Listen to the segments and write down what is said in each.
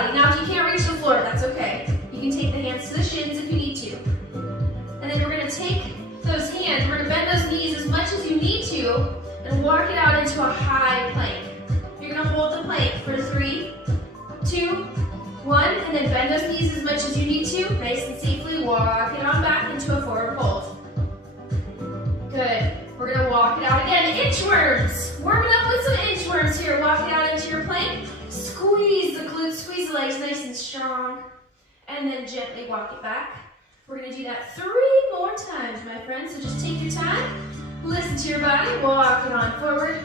body. Now, if you can't reach the floor, that's okay. You can take the hands to the shins if you need to. And then we're gonna take those hands, we're gonna bend those knees as much as you need to and walk it out into a high plank. You're gonna hold the plank for 3, 2, 1, and then bend those knees as much as you need to. Nice and safely walk it on back into a forward fold. Good. We're gonna walk it out again. Inchworms. Warming up with some inchworms here. Walk it out into your plank. Squeeze the glutes, squeeze the legs nice and strong. And then gently walk it back. We're gonna do that 3 more times, my friends. So just take your time. Listen to your body. Walk it on forward.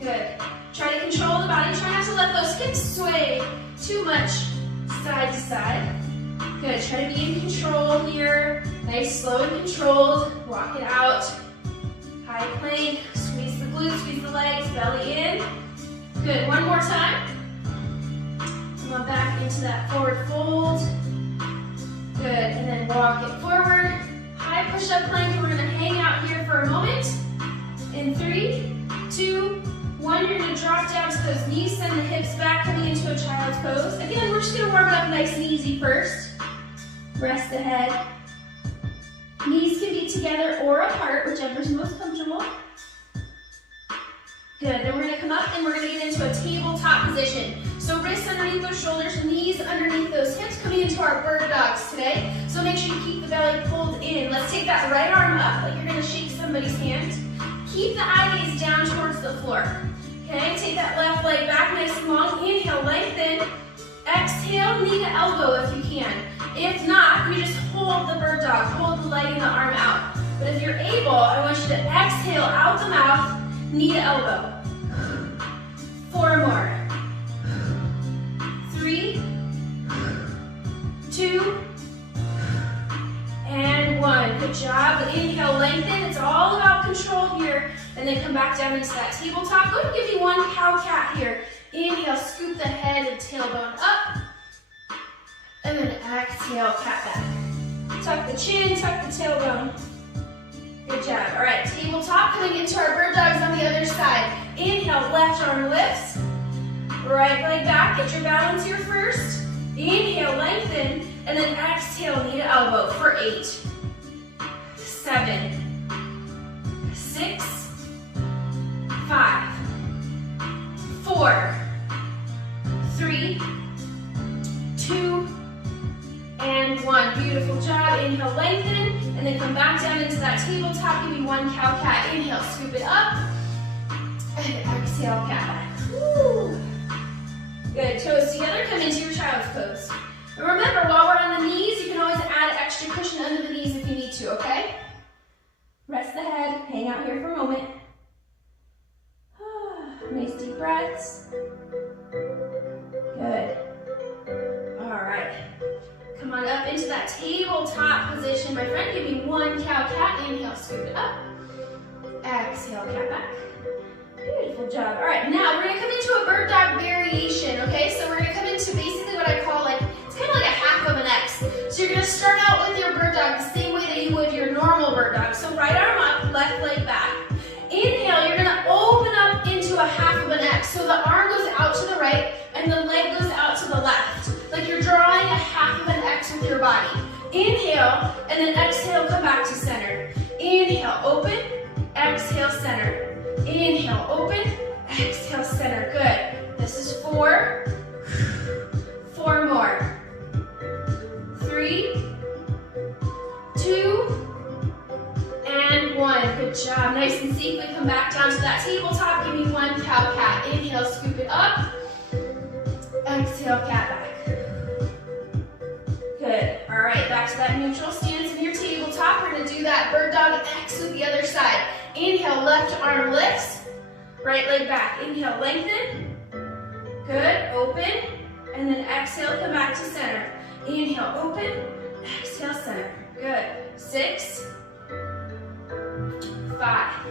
Good. Try to control the body. Try not to let those hips sway too much side to side. Good. Try to be in control here. Nice, slow and controlled. Walk it out. High plank. Squeeze the glutes, squeeze the legs, belly in. Good. One more time. Come on back into that forward fold. Good. And then walk it forward. High push-up plank. We're going to hang out here for a moment. In 3, 2, 1, you're going to drop down to those knees, send the hips back, coming into a child's pose. Again, we're just going to warm it up nice and easy first. Rest the head. Knees can be together or apart, whichever's most comfortable. Good, then we're going to come up and we're going to get into a tabletop position. So wrists underneath those shoulders, knees underneath those hips, coming into our bird dogs today. So make sure you keep the belly pulled in. Let's take that right arm up like you're going to shake somebody's hand. Keep the eye gaze down towards the floor. Okay, take that left leg back nice and long. Inhale, lengthen. Exhale, knee to elbow if you can. If not, we just hold the bird dog, hold the leg and the arm out. But if you're able, I want you to exhale out the mouth, knee to elbow. 4 more. 3, 2, and 1. Good job. Inhale, lengthen. It's all about control here. And then come back down into that tabletop. Go ahead and give me 1 cow-cat here. Inhale, scoop the head and tailbone up. And then exhale, cat back. Tuck the chin, tuck the tailbone. Good job. All right, tabletop, coming into our bird dogs on the other side. Inhale, left arm lifts. Right leg back, get your balance here first. Inhale, lengthen, and then exhale, knee to elbow for 8, 7, 6, 5, 4, 3, 2, and 1. Beautiful job. Inhale, lengthen, and then come back down into that tabletop. Give me 1 cow-cat. Inhale, scoop it up, and exhale, cat back. Woo. Good. Toes together. Come into your child's pose. And remember, while we're on the knees, you can always add extra cushion under the knees if you need to. Okay? Rest the head. Hang out here for a moment. Nice deep breaths. Good. All right. Come on up into that tabletop position, my friend. Give me 1 cow-cat. Inhale, scoop it up. Exhale, cat back. Beautiful job. All right, now we're gonna come into a bird dog variation, okay? So we're gonna come into basically what I call it's kind of like a half of an X. So you're gonna start out with your bird dog the same way that you would your normal bird dog. So right arm up, left leg back. Inhale, you're gonna open up into a half of an X. So the arm goes out to the right and the leg goes out to the left. Like you're drawing a half of an X with your body. Inhale, and then exhale, come back to center. Inhale, open, exhale, center. Inhale, open, exhale, center. Good. This is 4. 4 more. 3, 2, and 1. Good job. Nice and safely come back down to that tabletop. Give me 1 cow-cat. Inhale, scoop it up. Exhale, cat back. Good. All right, back to that neutral stance in your tabletop. We're going to do that bird dog X with the other side. Inhale, left arm lifts. Right leg back. Inhale, lengthen. Good. Open. And then exhale, come back to center. Inhale, open. Exhale, center. Good. 6, 5.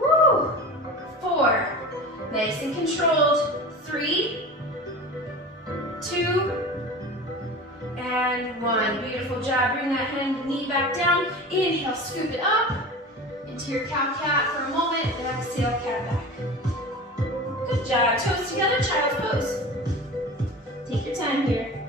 Woo. 4. Nice and controlled. 3, 2, and 1. Beautiful job. Bring that knee back down. Inhale, scoop it up into your cow-cat for a moment. And exhale, cat back. Good job. Toes together, child's pose. Take your time here.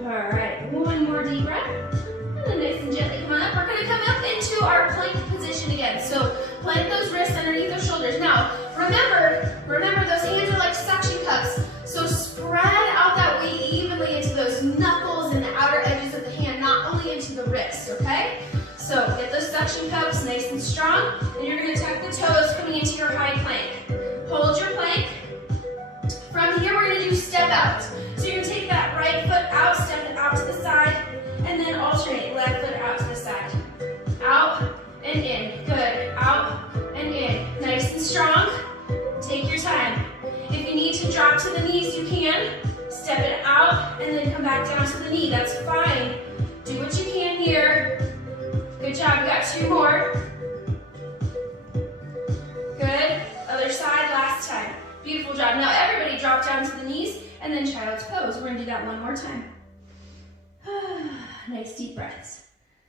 All right, one more deep breath. And then nice and gently come on up. We're gonna come up into our plank position again. So plant those wrists underneath those shoulders. Now, remember those hands are like suction cups. So spread out that weight evenly into those knuckles and the outer edges of the hand, not only into the wrist, okay? So get those suction cups nice and strong, and you're gonna tuck the toes coming into your high plank. Hold your plank. From here, we're gonna do step out. So you're gonna take that right foot out, step it out to the side, and then alternate left foot out to the side. Out and in, good, out and in. Nice and strong, take your time. If you need to drop to the knees, you can. Step it out and then come back down to the knee, that's fine. Do what you can here. Good job, we got 2 more. Good, other side, last time. Beautiful job. Now everybody drop down to the knees and then child's pose. We're gonna do that one more time. Nice deep breaths.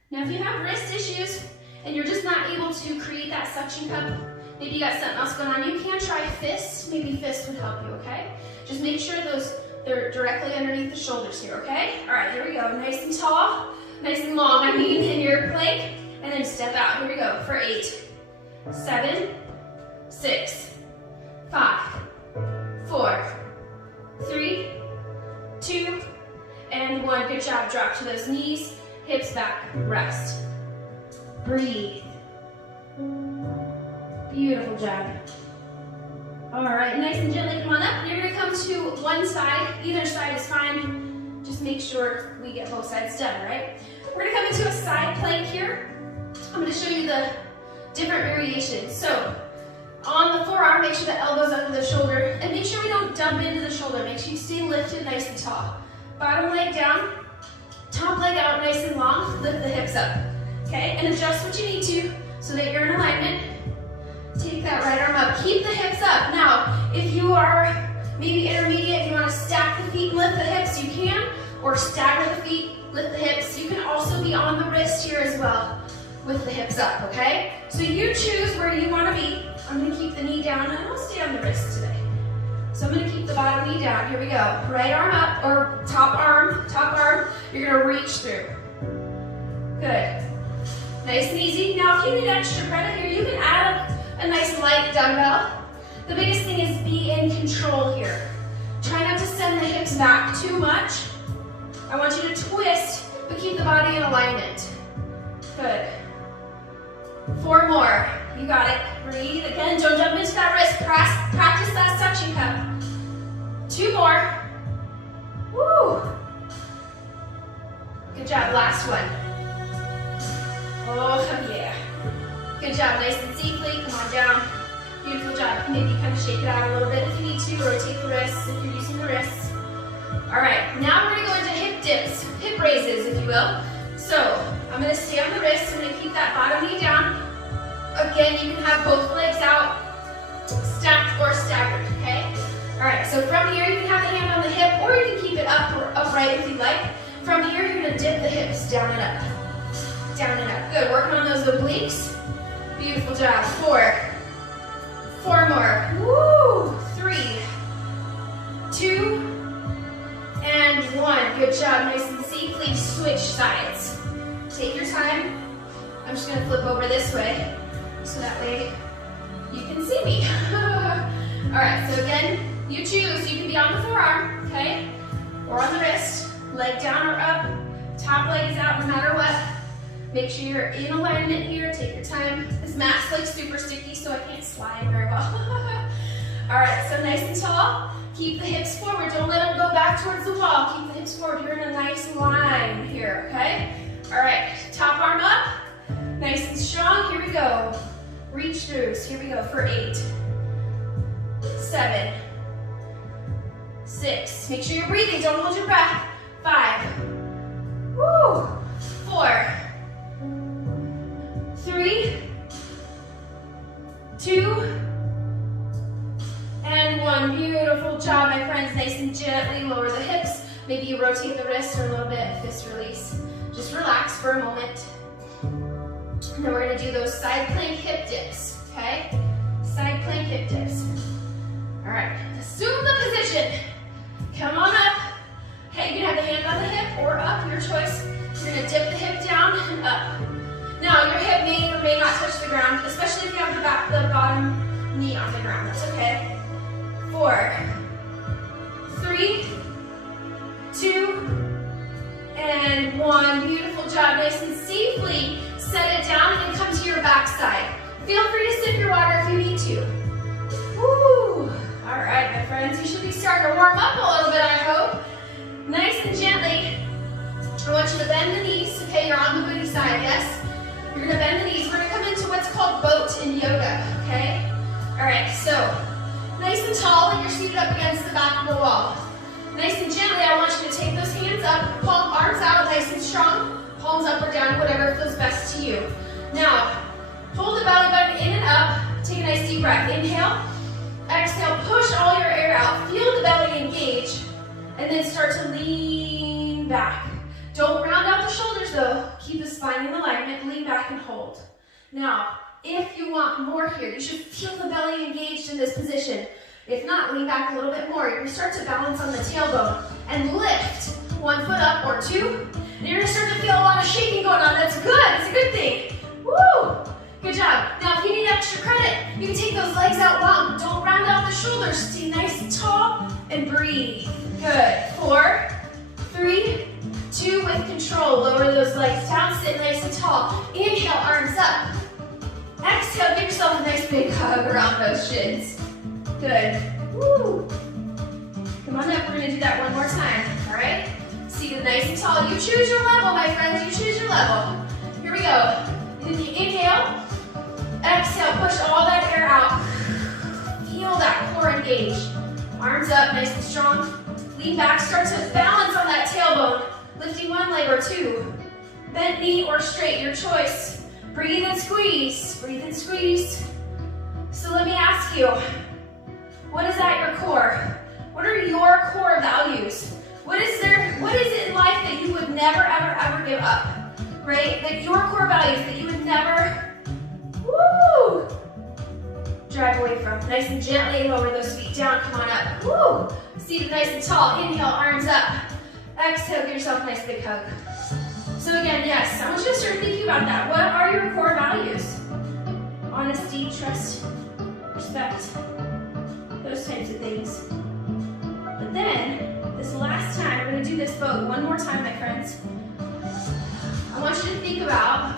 Now if you have wrist issues and you're just not able to create that suction cup, maybe you got something else going on, you can try fists. Maybe fists would help you, okay? Just make sure they're directly underneath the shoulders here, okay? All right, here we go. Nice and tall, nice and long. I mean in your plank, and then step out. Here we go for 8, 7, 6, 5, 4, 3, 2, and 1. Good job. Drop to those knees, hips back, rest. Breathe. Beautiful job. All right, nice and gently come on up. You're gonna come to one side. Either side is fine. Just make sure we get both sides done, all right? We're gonna come into a side plank here. I'm gonna show you the different variations. So, on the forearm, make sure the elbow's under the shoulder, and make sure we don't dump into the shoulder. Make sure you stay lifted nice and tall. Bottom leg down, top leg out nice and long, lift the hips up, okay? And adjust what you need to so that you're in alignment. Take that right arm up, keep the hips up. Now, if you are maybe intermediate, you wanna stack the feet and lift the hips, you can, or stagger the feet, lift the hips. You can also be on the wrist here as well with the hips up, okay? So you choose where you wanna be. I'm gonna keep the knee down and I'll stay on the wrist today. So I'm gonna keep the bottom knee down. Here we go. Right arm up, or top arm. You're gonna reach through. Good. Nice and easy. Now if you need extra credit here, you can add a nice light dumbbell. The biggest thing is be in control here. Try not to send the hips back too much. I want you to twist, but keep the body in alignment. Good. 4 more. You got it. Breathe again. Don't jump into that wrist. Practice that suction cup. 2 more. Woo. Good job. Last one. Oh, yeah. Good job. Nice and deeply. Come on down. Beautiful job. Maybe kind of shake it out a little bit if you need to. Rotate the wrists if you're using the wrists. All right. Now we're going to go into hip dips, hip raises, if you will. So I'm going to stay on the wrist. I'm going to keep that bottom knee down. Again, you can have both legs out, stacked or staggered, okay? All right, so from here, you can have the hand on the hip, or you can keep it up or upright if you like. From here, you're gonna dip the hips down and up. Down and up. Good, working on those obliques. Beautiful job. 4 more. Woo! 3, 2, and 1. Good job, nice and safe. Please switch sides. Take your time. I'm just gonna flip over this way, so that way you can see me. All right, so again, you choose. You can be on the forearm, okay? Or on the wrist, leg down or up, top leg is out no matter what. Make sure you're in alignment here, take your time. This mat's like super sticky, so I can't slide very well. All right, so nice and tall. Keep the hips forward, don't let them go back towards the wall. Keep the hips forward, you're in a nice line here, okay? All right, top arm up, nice and strong, here we go. Reach throughs, here we go for 8, 7, 6, make sure you're breathing, don't hold your breath. 5, woo, 4, 3, 2, and 1. Beautiful job, my friends. Nice and gently lower the hips. Maybe you rotate the wrist or a little bit, fist release. Just relax for a moment. And then we're gonna do those side plank hip dips, okay? Side plank hip dips. All right, assume the position. Come on up. Okay, you can have the hand on the hip or up, your choice. You're gonna dip the hip down and up. Now, your hip may or may not touch the ground, especially if you have the bottom knee on the ground, that's okay. 4, 3, 2, and 1. Beautiful job, nice and safely set it down and come to your back side. Feel free to sip your water if you need to. Woo! All right, my friends, you should be starting to warm up a little bit, I hope. Nice and gently, I want you to bend the knees. Okay, you're on the booty side, yes? You're gonna bend the knees. We're gonna come into what's called boat in yoga, okay? All right, so nice and tall, and you're seated up against the back of the wall. Nice and gently, I want you to take those hands up, arms out, nice and strong, palms up or down, whatever feels best to you. Now, hold the belly button in and up. Take a nice deep breath. Inhale, exhale, push all your air out. Feel the belly engage, and then start to lean back. Don't round out the shoulders though. Keep the spine in alignment, lean back and hold. Now, if you want more here, you should feel the belly engaged in this position. If not, lean back a little bit more. You're gonna start to balance on the tailbone and lift 1 foot up or 2. And you're gonna start to feel a lot of shaking going on. That's good, it's a good thing. Woo! Good job. Now, if you need extra credit, you can take those legs out long. Don't round out the shoulders. Stay nice and tall and breathe. Good. 4, 3, 2, with control. Lower those legs down, sit nice and tall. Inhale, arms up. Exhale, give yourself a nice big hug around those shins. Good. Woo. Come on up, we're gonna do that one more time, all right? Seated nice and tall. You choose your level, my friends, you choose your level. Here we go. Inhale, exhale, push all that air out. Feel that core engage. Arms up, nice and strong. Lean back, start to balance on that tailbone. Lifting 1 leg or 2. Bent knee or straight, your choice. Breathe and squeeze, breathe and squeeze. So let me ask you, what is at your core? What are your core values? What is it in life that you would never, ever, ever give up? Right? That your core values that you would never, woo, drive away from. Nice and gently lower those feet down, come on up. Woo! Seated nice and tall. Inhale, arms up. Exhale, give yourself a nice big hug. So again, yes, I want you to start thinking about that. What are your core values? Honesty, trust, respect, those types of things. But then, this last time, we're going to do this boat one more time, my friends. I want you to think about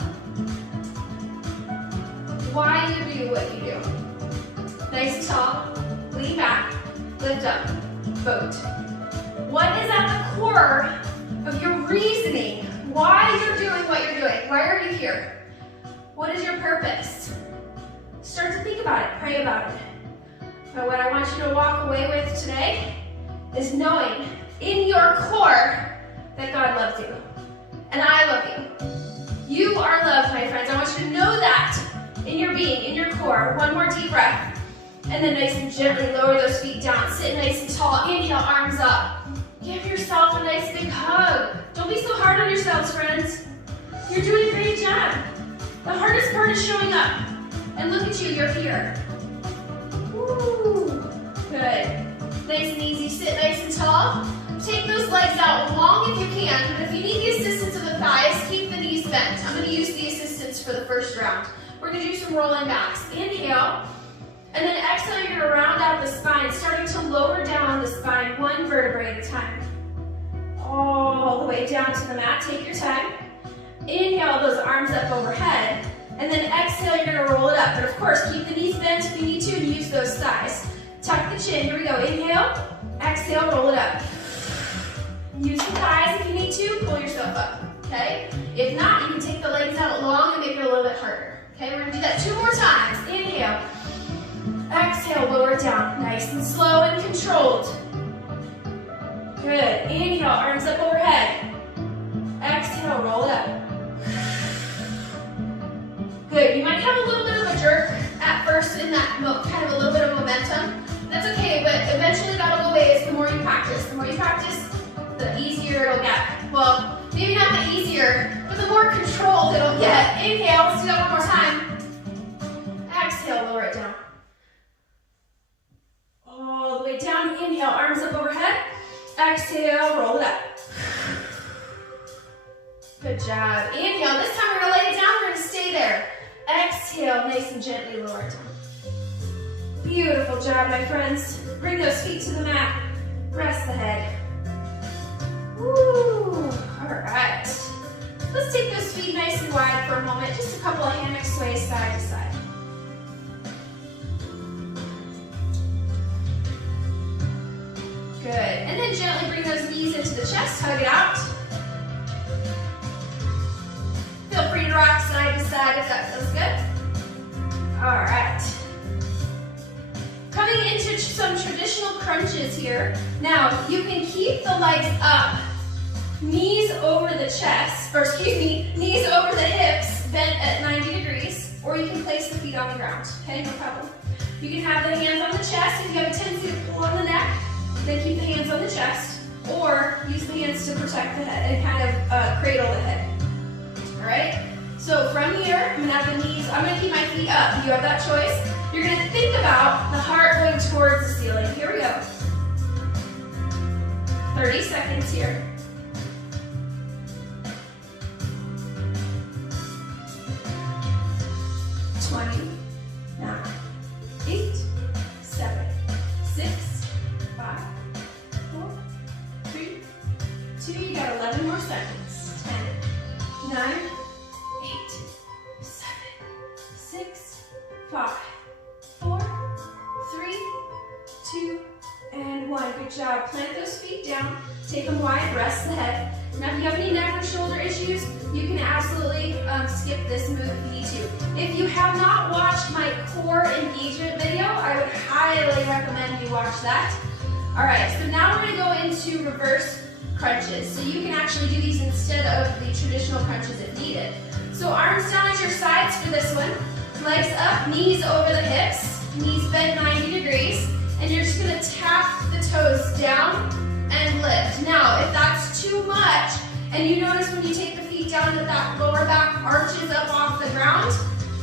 why you do what you do. Nice and tall, lean back, lift up, boat. What is at the core of your reasoning? Why you're doing what you're doing? Why are you here? What is your purpose? Start to think about it, pray about it. But what I want you to walk away with today is knowing in your core that God loves you. And I love you. You are loved, my friends. I want you to know that in your being, in your core. One more deep breath. And then nice and gently lower those feet down. Sit nice and tall. Inhale, arms up. Give yourself a nice big hug. Don't be so hard on yourselves, friends. You're doing a great job. The hardest part is showing up. And look at you, you're here. Woo. Good. Nice and easy. Sit nice and tall. Take those legs out long if you can, but if you need the assistance of the thighs, keep the knees bent. I'm going to use the assistance for the first round. We're going to do some rolling backs. Inhale, and then exhale, you're going to round out the spine, starting to lower down the spine, 1 vertebrae at a time. All the way down to the mat. Take your time. Inhale, those arms up overhead, and then exhale, you're going to roll it up. But of course, keep the knees bent if you need to, and use those thighs. Tuck the chin. Here we go. Inhale, exhale, roll it up. Use the thighs if you need to, pull yourself up, okay? If not, you can take the legs out long and make it a little bit harder, okay? We're gonna do that 2 more times. Inhale, exhale, lower it down. Nice and slow and controlled. Good, inhale, arms up overhead. Exhale, roll it up. Good, you might have a little bit of a jerk at first in that kind of a little bit of momentum. That's okay, but eventually that'll go away as the more you practice. The more you practice, the easier it'll get. Well, maybe not the easier, but the more controlled it'll get. Inhale, let's do that one more it down. Inhale, arms up overhead. Exhale, roll it up. Good job. Inhale, this time we're gonna lay it down, we're gonna stay there. Exhale, nice and gently lower it down. Beautiful job, my friends. Bring those feet to the mat. Rest the head. Woo, all right. Let's take those feet nice and wide for a moment. Just a couple of hammock sways side to side. Good, and then gently bring those knees into the chest, hug it out. Feel free to rock side to side if that feels good. All right. Coming into some traditional crunches here. Now, you can keep the legs up, knees over the chest, or excuse me, knees over the hips, bent at 90 degrees, or you can place the feet on the ground, okay, no problem. You can have the hands on the chest. If you have a tendency to pull on the neck, then keep the hands on the chest, or use the hands to protect the head and kind of cradle the head. All right? So from here, I'm gonna have the knees, I'm gonna keep my feet up. You have that choice. You're gonna think about the heart going towards the ceiling. Here we go. 30 seconds here. 20, 9, 8, 7, 6, 5, 4, 3, 2, you got 11 more seconds. 10, 9, 8, 7, 6, 5, 4, 3, 2, and 1. Good job. Plant those feet down. Take them wide. Rest the head. Now, if you have any neck or shoulder issues, you can absolutely skip this move if you need to. If you have not watched my core engagement video, I would highly recommend you watch that. All right, so now we're gonna go into reverse crunches. So you can actually do these instead of the traditional crunches if needed. So arms down at your sides for this one. Legs up, knees over the hips, knees bent 90 degrees, and you're just gonna tap the toes down and lift. Now, if that's too much, and you notice when you take the feet down that that lower back arches up off the ground,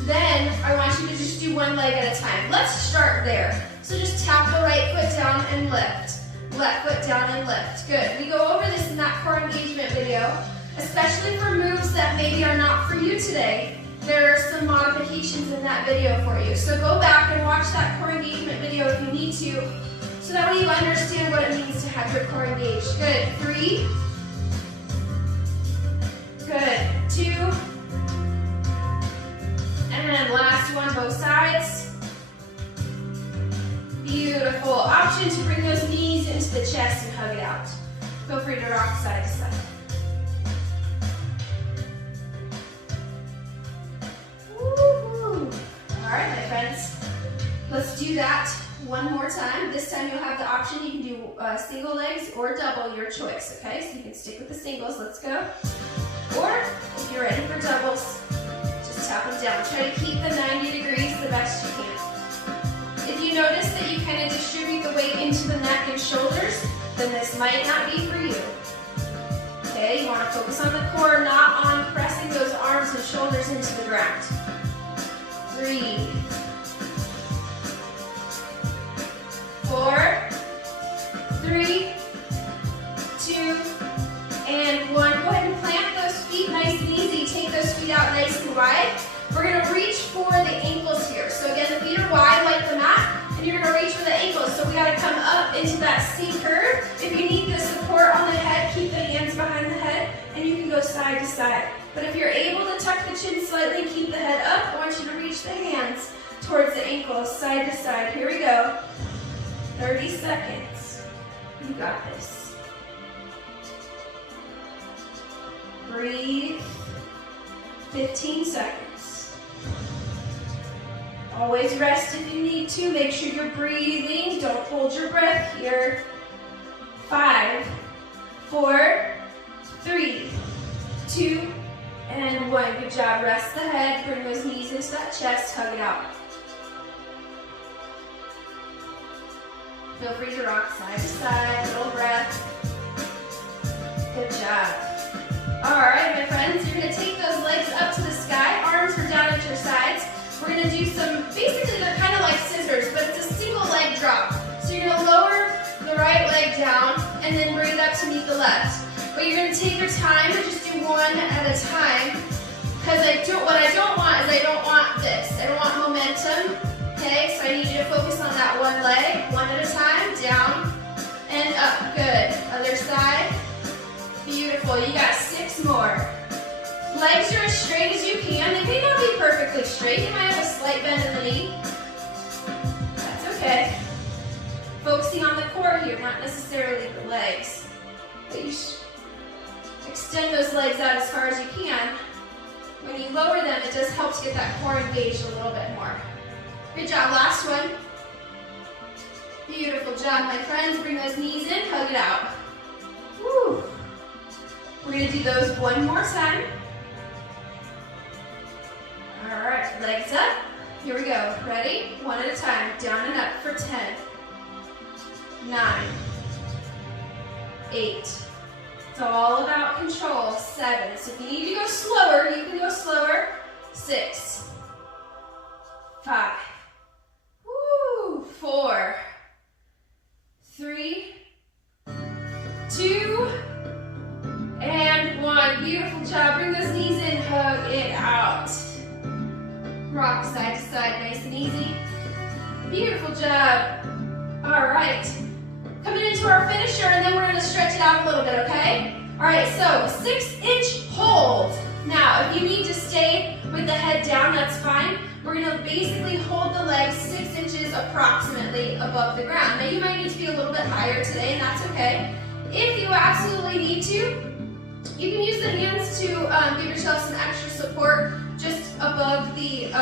then I want you to just do one leg at a time. Let's start there. So just tap the right foot down and lift. Left foot down and lift. Good. We go over this in that core engagement video, especially for moves that maybe are not for you today. There are some modifications in that video for you. So go back and watch that core engagement video if you need to, so that way you understand what it means to have your core engaged. Good. 3. Good. 2. And then last one, both sides. Beautiful. Option to bring those knees into the chest and hug it out. Feel free to rock side to side. Woo-hoo. All right, my friends. Let's do that one more time. This time you'll have the option. You can do single legs or double, your choice, okay? So you can stick with the singles. Let's go. Or if you're ready for doubles, just tap them down. Try to keep the 90 degrees the best you can. If you notice that you kind of distribute the weight into the neck and shoulders, then this might not be for you. Okay, you want to focus on the core, not on pressing those arms and shoulders into the ground. 3, 4, 3, 2, and 1. Go ahead and plant those feet nice and easy. Take those feet out nice and wide. We're going to reach for the ankles here. So again, the feet are wide like the mat, and you're going to reach for the ankles. So we got to come up into that C curve. If you need the support on the head, keep the hands behind the head, and you can go side to side. But if you're able to tuck the chin slightly, keep the head up, I want you to reach the hands towards the ankles, side to side. Here we go. 30 seconds. You got this. Breathe. 15 seconds. Always rest if you need to. Make sure you're breathing. Don't hold your breath here. 5, 4, 3, 2, and 1. Good job. Rest the head. Bring those knees into that chest. Hug it out. Feel free to rock side to side. Little breath. Good job. All right, my friends, you're gonna take those legs up to the sky, arms are down at your sides. We're gonna do some, basically they're kind of like scissors, but it's a single leg drop. So you're gonna lower and then bring it up to meet the left. But you're gonna take your time and just do one at a time, because what I don't want is I don't want this. I don't want momentum, okay? So I need you to focus on that one leg, one at a time, down and up, good. Other side, beautiful, you got 6 more. Legs are as straight as you can. They may not be perfectly straight. You might have a slight bend in the knee. That's okay. Focusing on the core here, not necessarily the legs. But you extend those legs out as far as you can. When you lower them, it does help to get that core engaged a little bit more. Good job, last one. Beautiful job, my friends. Bring those knees in, hug it out. Woo. We're gonna do those one more time. All right, legs up. Here we go. Ready? One at a time. Down and up for 10, 9, 8. It's all about control. 7. So if you need to go slower, you can go slower. 6, 5, 4, 3, 2, and 1. Beautiful job. Bring those knees in, hug it out. Rock side to side, nice and easy. Beautiful job. All right. Coming into our finisher, and then we're going to stretch it out a little bit, okay? All right, so 6-inch hold. Now, if you need to stay with the head down, that's fine. We're going to basically hold the legs 6 inches approximately above the ground. Now, you might need to be a little bit higher today, and that's okay. If you absolutely need to, you can use the hands to give yourself some extra support just above the,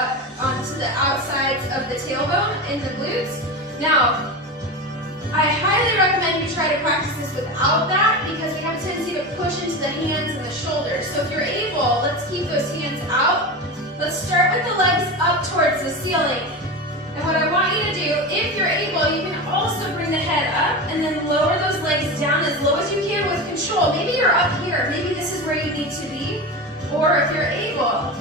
onto the outsides of the tailbone in the glutes. Now, I highly recommend you try to practice this without that, because we have a tendency to push into the hands and the shoulders. So if you're able, let's keep those hands out. Let's start with the legs up towards the ceiling. And what I want you to do, if you're able, you can also bring the head up and then lower those legs down as low as you can with control. Maybe you're up here. Maybe this is where you need to be. Or if you're able,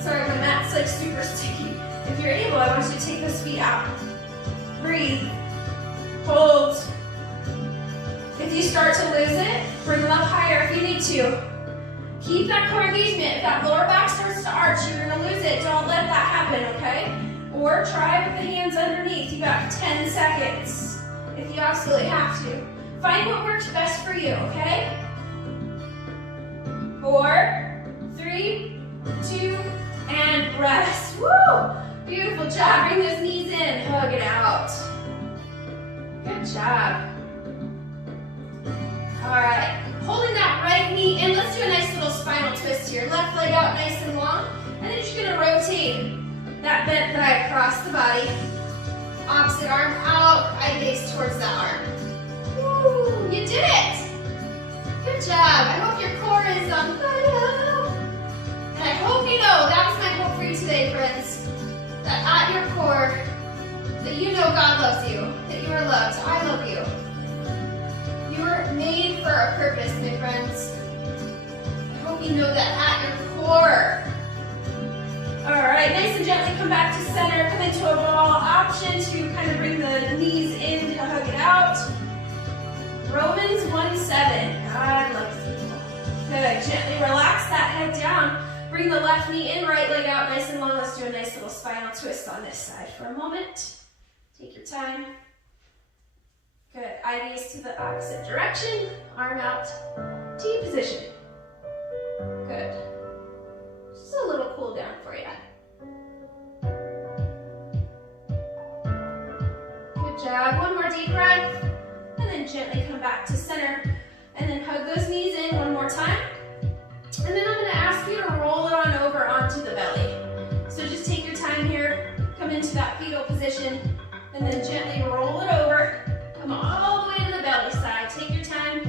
sorry, my mat's like super sticky. If you're able, I want you to take those feet out. Breathe. Hold. If you start to lose it, bring them up higher if you need to. Keep that core engagement. If that lower back starts to arch, you're going to lose it. Don't let that happen, okay? Or try with the hands underneath. You got 10 seconds if you absolutely have to. Find what works best for you, okay? 4, 3, 2, and rest. Woo! Beautiful job. Bring those knees in. Hug it out. Good job. All right. Holding that right knee in. Let's do a nice little spinal twist here. Left leg out nice and long. And then you're just going to rotate that bent thigh across the body. Opposite arm out. Eye gaze towards that arm. Woo! You did it. Good job. I hope your core is on fire. And I hope you know, that was my hope for you today, friends. That at your core, that you know God loves you, that you are loved. I love you. You were made for a purpose, my friends. I hope you know that at your core. All right, nice and gently come back to center. Come into a ball option to kind of bring the knees in to hug it out. Romans 1:7. God loves you. Good. Gently relax that head down. Bring the left knee in, right leg out nice and long. Let's do a nice little spinal twist on this side for a moment. Take your time. Good. Eye gaze to the opposite direction. Arm out. T position. Good. Just a little cool down for you. Good job. One more deep breath. And then gently come back to center. And then hug those knees in one more time. And then I'm going to ask you to roll it on over onto the belly. So just take your time here. Come into that fetal position. And then gently roll it over. Come all the way to the belly side. Take your time.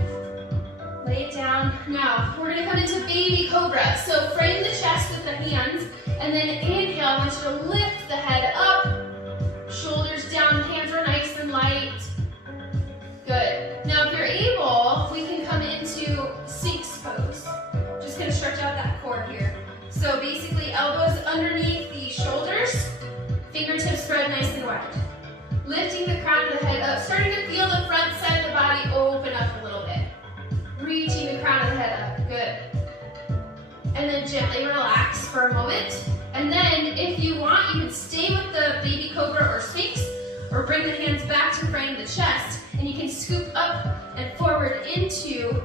Lay it down. Now, we're going to come into baby cobra. So frame the chest with the hands. And then inhale. I want you to lift the head up. Shoulders down. Hands are nice and light. Good. Now, if you're able, we can come into Sphinx pose. Just going to stretch out that core here. So basically, elbows underneath the shoulders. Fingertips spread nice and wide. Lifting the crown of the head up, starting to feel the front side of the body open up a bring the hands back to frame the chest, and you can scoop up and forward into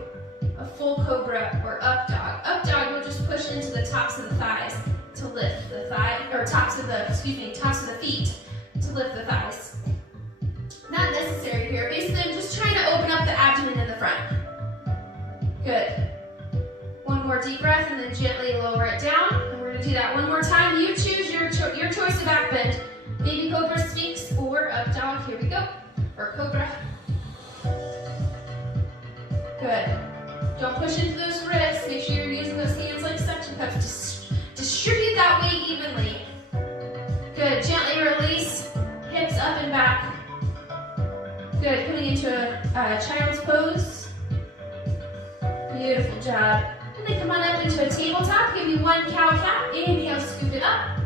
a full cobra or up dog. Up dog, you'll just push into the tops of the thighs to lift the thigh, or tops of the feet to lift the thighs. Not necessary here. Basically, I'm just trying to open up the abdomen in the front. Good. One more deep breath, and then gently lower it down. And we're gonna do that one more time. You choose your choice of back bend. Baby cobra, sphinx, or up dog. Here we go. Or cobra. Good. Don't push into those wrists. Make sure you're using those hands like suction cups. Distribute that weight evenly. Good. Gently release. Hips up and back. Good. Coming into a child's pose. Beautiful job. And then come on up into a tabletop. Give me one cow cat. Inhale, scoop it up.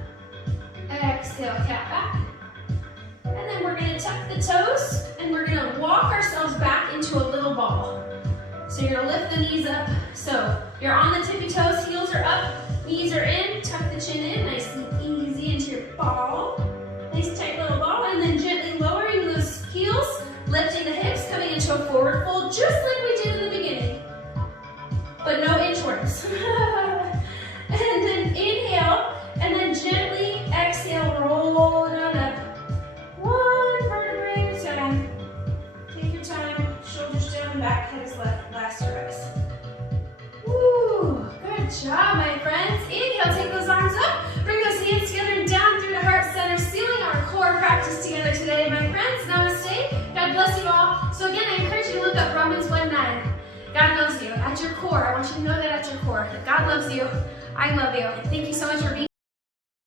Exhale, cat back. And then we're going to tuck the toes, and we're going to walk ourselves back into a little ball. So you're going to lift the knees up. So you're on the tippy toes, heels are up, knees are in, tuck the chin in, nice and easy into your ball. Nice tight little ball, and then gently lowering those heels, lifting the hips, coming into a forward fold, just like we did in the beginning. But no inchworms. And then inhale, and then gently exhale, roll it on up. One vertebrae at a time. Take your time, shoulders down and back, head is left, last rise. Woo, good job, my friends. Inhale, take those arms up, bring those hands together and down through the heart center, sealing our core practice together today, my friends. Namaste. God bless you all. So again, I encourage you to look up Romans 1:9. God loves you at your core. I want you to know that at your core. God loves you. I love you. Thank you so much for being